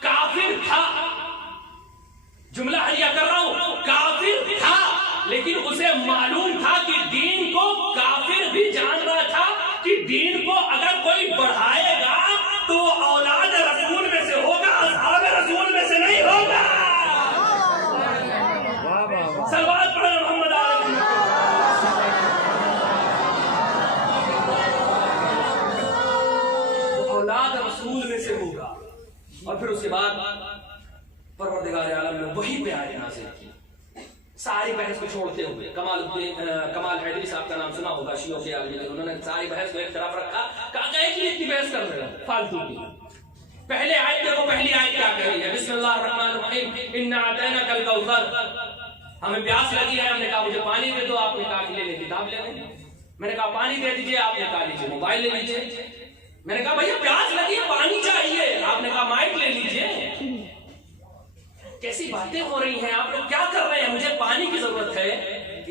کافر تھا، جملہ حلیہ کر رہا ہوں، کافر تھا، لیکن اسے معلوم تھا کہ دین کو، کافر بھی جان رہا تھا کہ دین کو اگر کوئی بڑھائے گا تو اولاد رسول میں سے ہوگا، اصحاب رسول میں سے نہیں ہوگا۔ صلوات پڑھیں محمد علیہ۔ اولاد رسول میں سے ہوگا، اور پھر اس کے بعد پروردگار عالم نے وہی پہ آیت نازل کی، ساری بحث کو چھوڑتے ہوئے۔ کمال حیدری صاحب کا نام سنا ہوگا، شیعوں کے عالم، انہوں نے ساری بحث کو ایک طرف رکھا، کہا کہ ایک ہی بحث کر رہے ہیں فالتو کی۔ پہلے آیت دیکھو، پہلی آیت کیا کہہ رہی ہے، بسم اللہ الرحمن الرحیم، انا اعطیناک الکوثر، ہمیں پیاس لگی ہے، ہم نے کہا مجھے پانی دے دو، آپ نے کہا کہ لے لیں کتاب لے لیں۔ میں نے کہا پانی دے دیجئے، آپ نے کہا لیجئے موبائل لے لیجئے۔ میں نے کہا بھیا پیاس لگی ہے، پانی چاہیے، آپ نے کہا مائک لے لیجئے۔ کیسی باتیں ہو رہی ہیں، آپ لوگ کیا کر رہے ہیں؟ مجھے پانی کی ضرورت ہے۔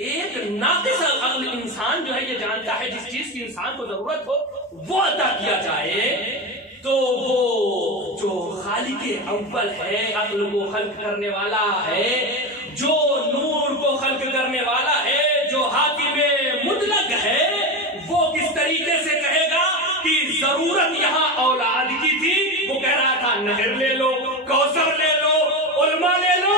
ایک ناقص عقل انسان جو ہے یہ جانتا ہے جس چیز کی انسان کو ضرورت ہو وہ عطا کیا جائے، تو وہ جو خالق اول ہے، عقل کو خلق کرنے والا ہے، جو نور کو خلق کرنے والا ہے، جو حاکم مطلق ہے، وہ کس طریقے سے کہے گا کہ ضرورت یہاں اولاد کی تھی؟ وہ کہہ رہا تھا نہر لے لو، کوثر لے لو، علماء لے لو۔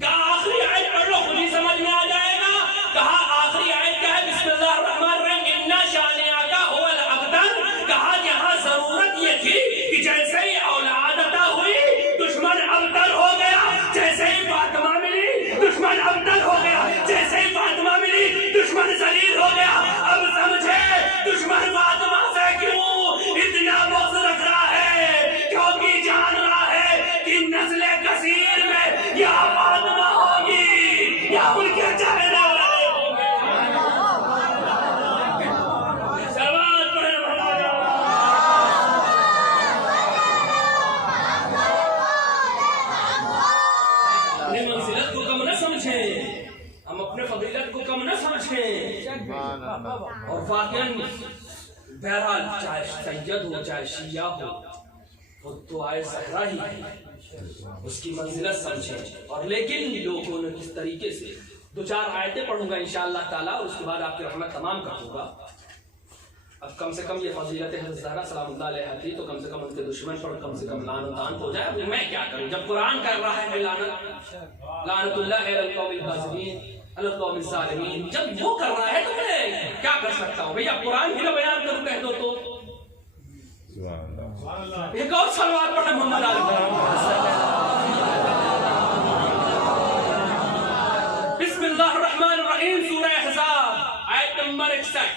کہا آخری آیت پڑھ لو، خود ہی سمجھ میں آ جائے گا۔ کہا آخری آیت کیا ہے؟ بسم اللہ الرحمن الرحیم، اِنَّا شَانِئَكَ هُوَ الْأَبْتَرُ۔ کہا یہاں ضرورت یہ تھی کہ جیسے ہی اولاد عطا ہوئی دشمن ابتر ہو گیا، جیسے ہی فاطمہ ملی دشمن ابتر ہو گیا، جیسے ہی فاطمہ ملی دشمن ذلیل ہو گیا۔ اب سمجھے دشمن فاطمہ سے کیوں اتنا بغض رکھ رہا ہے؟ کیونکہ جان رہا ہے کہ نسل کثیر میں یا فاطمہ ہوگی یا ان کے چہرے والے ہوں گے۔ سلوات پڑھیں محمد۔ اپنی منزلت کو کم نہ سمجھیں، ہم اپنے فضیلت کو کم نہ سمجھیں، اور واقعاً بہرحال چاہے سید ہو چاہے شیعہ ہو، وہ تو آئے زہرا ہی ہے، اس کی منزلت سمجھیں۔ اور لیکن لوگوں نے کس طریقے سے، دو چار آیتیں پڑھوں گا انشاءاللہ تعالیٰ اور اس کے بعد آپ کی رحمت تمام کر دوں گا۔ اب کم سے کم یہ فضیلت حضرت زہرا سلام اللہ علیہ تھی، تو کم سے کم ان کے دشمن پر کم سے کم لعنتان ہو جائے۔ اب میں کیا کروں جب قرآن کر رہا ہے لعنت، لعنت اللہ علی القوم الفاسقین علی القوم الظالمین، جب وہ کر رہا ہے تو میں کیا کر سکتا ہوں؟ بھیا قرآن بھی نہ بیان کروں کہہ دو تو ایک اور سلوات پڑھیں محمد علی۔ بسم اللہ الرحمن الرحیم، سورہ احزاب آیت نمبر 61۔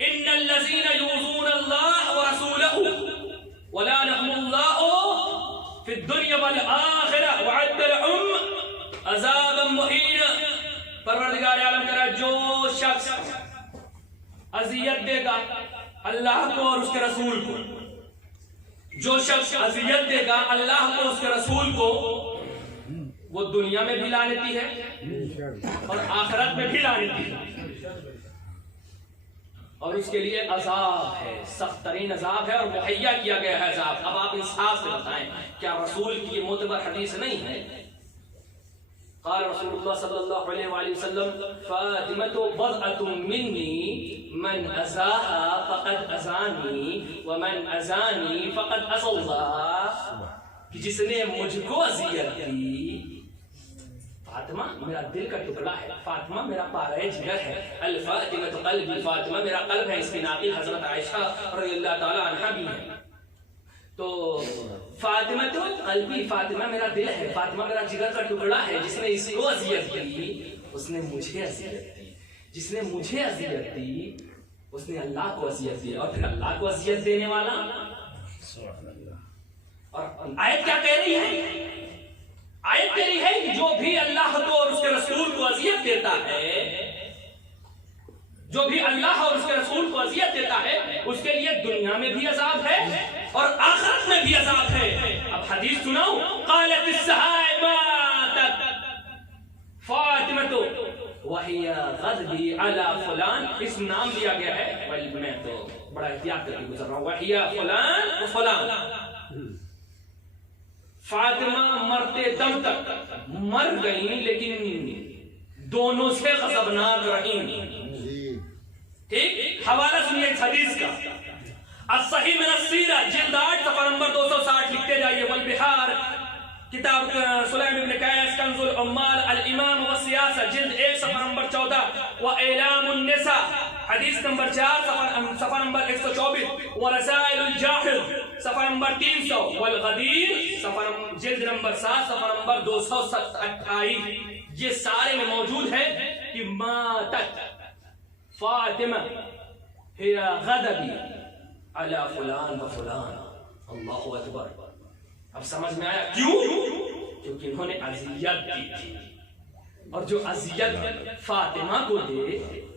ان الذين يؤذون الله ورسوله ولعنهم الله في الدنيا والآخرة وأعد لهم عذابا مهينا۔ پروردگار عالم کہہ رہا ہے جو شخص اذیت دے گا اللہ کو اور اس کے رسول کو، جو شخص اذیت دے گا اللہ کو اس کے رسول کو، وہ دنیا میں بھی لعنتی ہے اور آخرت میں بھی لعنتی ہے، اور اس کے لیے عذاب ہے، سخت ترین عذاب ہے اور مہیا کیا گیا ہے عذاب۔ اب آپ انصاف سے بتائیں کیا رسول کی یہ معتبر حدیث نہیں ہے؟ قال رسول اللہ صلی اللہ علیہ وآلہ وسلم فاطمة بضعة مني من أذاها فقد أذاني ومن أذاني فقد أذى الله، کہ جس نے مجھ کو اذیت دی، فاطمہ میرا دل کا ٹکڑا ہے، فاطمہ میرا پارہ جگر ہے، الفاطمة قلبی، فاطمہ میرا قلب ہے، اس کی ناقل حضرت عائشہ رضی اللہ تعالی عنہ بھی ہے۔ تو فاطمہ تو قلبی، فاطمہ میرا دل ہے، فاطمہ میرا جگر کا ٹکڑا ہے، جس نے اس کو اذیت دی اس نے مجھے اذیت دی، جس نے مجھے اذیت دی اس نے اللہ کو اذیت دی، اور پھر اللہ کو اذیت دینے والا۔ اور آیت کیا کہہ رہی ہے؟ آیت کہہ رہی ہے کہ جو بھی اللہ کو اور اس کے رسول کو اذیت دیتا ہے، جو بھی اللہ اور اس کے رسول کو اذیت دیتا ہے، اس کے لیے دنیا میں بھی عذاب ہے اور آخرت میں بھی عذاب ہے۔ اب حدیث سناؤ، قالت الصحابہ فاطمہ وہی غضبی علی فلان، اس نام دیا گیا ہے، میں تو بڑا احتیاط کر کے گزر رہا ہوں، وہی فلان و فلان۔ فاطمہ مرتے دم تک مر گئی لیکن دونوں سے غضبناک رہیں۔ ٹھیک، حوالہ سنیے اس حدیث کا، الصحیح من السیرہ جلد 8 صفحہ نمبر 260 لکھتے جائیے، والبحار کتاب سلیم ابن قیس کنز العمال الامام والسیاسہ جلد 1 صفحہ نمبر 14، واعلام النساء حدیث نمبر 4 صفحہ نمبر 124، ورسائل الجاحظ صفحہ نمبر 300، والغدیر جلد نمبر 7 صفحہ نمبر 228، یہ سارے میں موجود ہے کہ ماتت فاطمہ ہی غضبی علی فلان و فلان۔ اللہ اکبر۔ اب سمجھ میں آیا کیوں؟ کیونکہ انہوں نے اذیت دی تھی، اور جو اذیت فاطمہ کو دے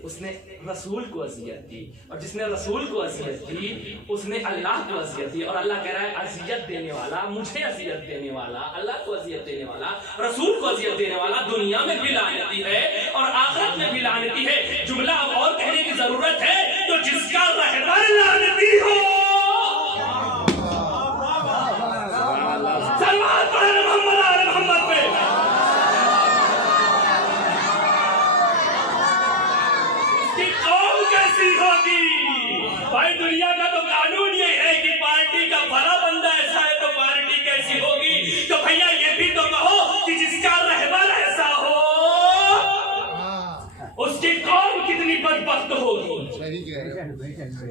اس نے رسول کو اذیت دی، اور جس نے رسول کو اذیت دی اس نے اللہ کو اذیت دی۔ اور اللہ کہہ رہا ہے اذیت دینے والا، مجھے اذیت دینے والا، اللہ کو اذیت دینے والا، رسول کو اذیت دینے والا دنیا میں بھی لعنتی ہے اور آخرت میں بھی لعنتی ہے۔ جملہ اب اور کہنے کی ضرورت ہے، تو جس کا رہبر لعنتی ہو، صلوات پڑھیں محمد آل محمد پہ، بھائی دنیا کا تو قانون یہ ہے کہ پارٹی کا بڑا بندہ ایسا ہے تو پارٹی کیسی ہوگی؟ تو بھیا یہ بھی تو کہو کہ جس کا رہبر ایسا ہو اس کی قوم کتنی بدبخت ہوگی۔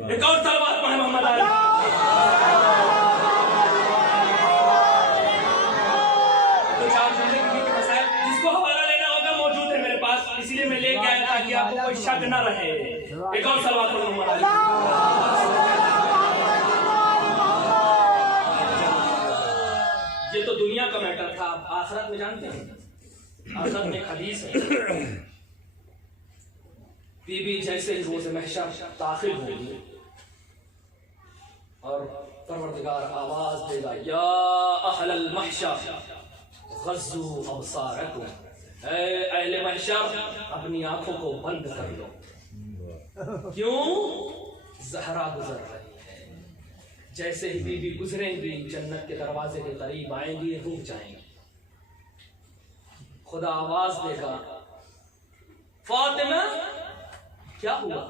ایک اور صلوات پڑھیں محمد علی۔ تو جس کو حوالہ لینا ہوگا موجود ہے میرے پاس، اسی لیے میں لے کے آیا تاکہ آپ کو کوئی شک نہ رہے۔ ایک اور صلوات پڑھیں محمد علی۔ یہ تو دنیا کا میٹر تھا، آخرت میں جانتے ہیں، آخرت میں ایک حدیث ہے، بی بی جیسے ہی روز محشر داخل ہوگی اور پروردگار آواز دے گا، یا اہل المحشر غضوا ابصارکم، اے اہل محشر اپنی آنکھوں کو بند کر لو۔ کیوں؟ زہرا گزر رہی ہے۔ جیسے ہی بی بی گزریں گی جنت کے دروازے کے قریب آئیں گی، رک جائیں گی، خدا آواز دے گا، فاطمہ کیا ہوا؟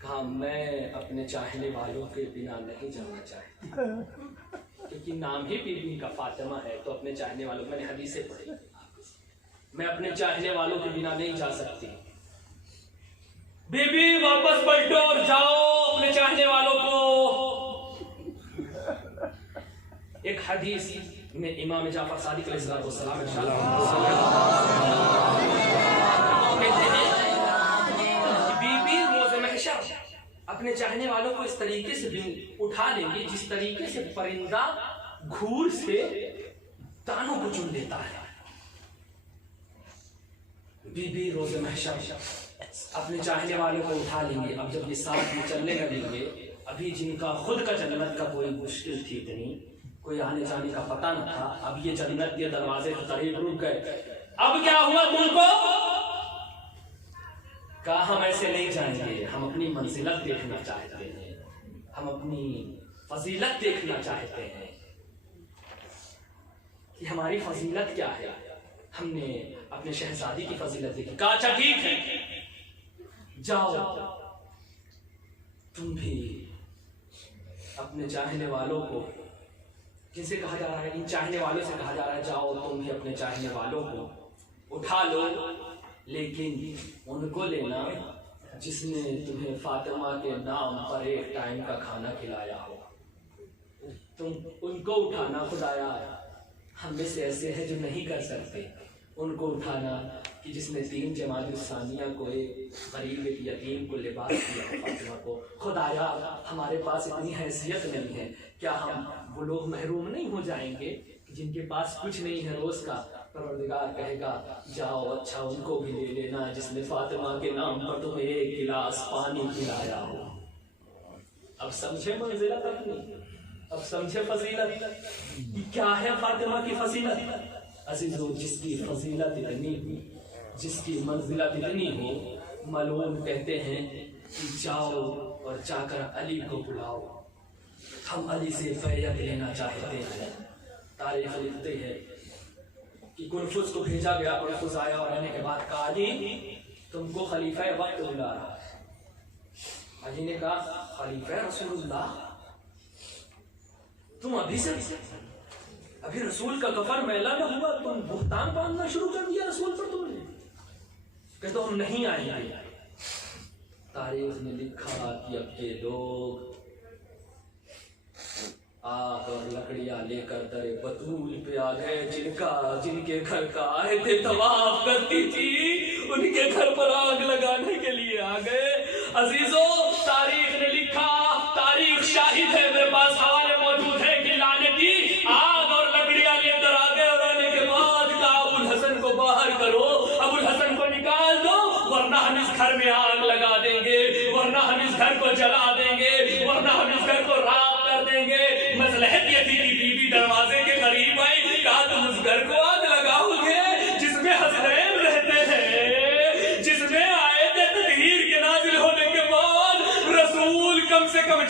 کہا میں اپنے چاہنے والوں کے بنا نہیں جانا چاہتی، کیونکہ نام ہی بی بی کا فاطمہ ہے، تو اپنے چاہنے والوں، میں نے حدیثیں پڑھی، میں اپنے چاہنے والوں کے بنا نہیں جا سکتی۔ بی بی واپس پلٹو اور جاؤ اپنے چاہنے والوں کو۔ ایک حدیث میں امام جعفر صادق علیہ السلام ارشاد کہتے ہیں کہ بی بی روز محشر اپنے چاہنے والوں کو اس طریقے سے اٹھا لیں گی جس طریقے سے پرندہ گھور سے دانوں کو چن لیتا ہے۔ بی بی روز محشر اپنے چاہنے والوں کو اٹھا لیں گے۔ اب جب یہ ساتھ میں چلنے لگیں گے، ابھی جن کا خود کا جنت کا کوئی مشکل تھی اتنی، کوئی آنے جانے کا پتہ نہ تھا، اب یہ جنت کے دروازے کے قریب رک گئے۔ اب کیا ہوا تم کو؟ کہا ہم ایسے نہیں جائیں گے، ہم اپنی منزلت دیکھنا چاہتے ہیں، ہم اپنی فضیلت دیکھنا چاہتے ہیں کہ ہماری فضیلت کیا ہے۔ ہم نے اپنے شہزادی کی فضیلت دیکھی۔ کہا اچھا ٹھیک ہے، جاؤ تم بھی اپنے چاہنے والوں کو، جن سے کہا جا رہا ہے، ان چاہنے والوں سے کہا جا رہا ہے جاؤ تم بھی اپنے چاہنے والوں کو اٹھا لو، لیکن ان کو لینا جس نے تمہیں فاطمہ کے نام پر ایک ٹائم کا کھانا کھلایا ہو، تم ان کو اٹھانا۔ خدایا ہم میں سے ایسے ہیں جو نہیں کر سکتے، ان کو اٹھانا کہ جس نے 3 جمادی الثانیہ کو ایک غریب ایک یتیم کو لباس دیا فاطمہ کو۔ خدایا ہمارے پاس اتنی حیثیت نہیں ہے، کیا ہم وہ لوگ محروم نہیں ہو جائیں گے جن کے پاس کچھ نہیں ہے روز کا؟ پروردگار کہے گا جاؤ اچھا ان کو بھی لے لینا جس نے فاطمہ کے نام پر تمہیں ایک گلاس پانی پلایا ہو۔ اب سمجھے منزلت اپنی، اب سمجھے فضیلت کیا ہے فاطمہ کی فضیلت؟ عزیزو جس کی فضیلت اتنی ہو، جس کی منزلت اتنی ہو، ملعون کہتے ہیں کہ جاؤ اور جا کر علی کو بلاؤ، ہم علی سے بیعت لینا چاہتے ہیں۔ تاریخ لکھتے ہیں کہ کنفس کو بھیجا گیا، کنفس آیا اور آنے کے بعد کہا علی تم کو خلیفہ وقت بلا رہا۔ علی نے کہا خلیفہ رسول اللہ، تم ابھی رسول کا کفن میلا نہ ہوا، تم بہتان باندھنا شروع کر دیا رسول پر تم نے؟ کہ تو ہم نہیں آئیں گے۔ تاریخ نے لکھا کہ اب یہ لوگ آگ اور لکڑیاں لے کر در بطول پہ آ گئے، جن کے گھر کا آیتیں طواف کرتی تھی ان کے گھر پر آگ لگانے کے لیے آ گئے۔ عزیزو تاریخ نے لکھا، تاریخ شاہد ہے، میرے پاس حوالے موجود ہے کہ لعنتی آگ اور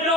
9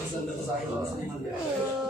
Sanda sa akin,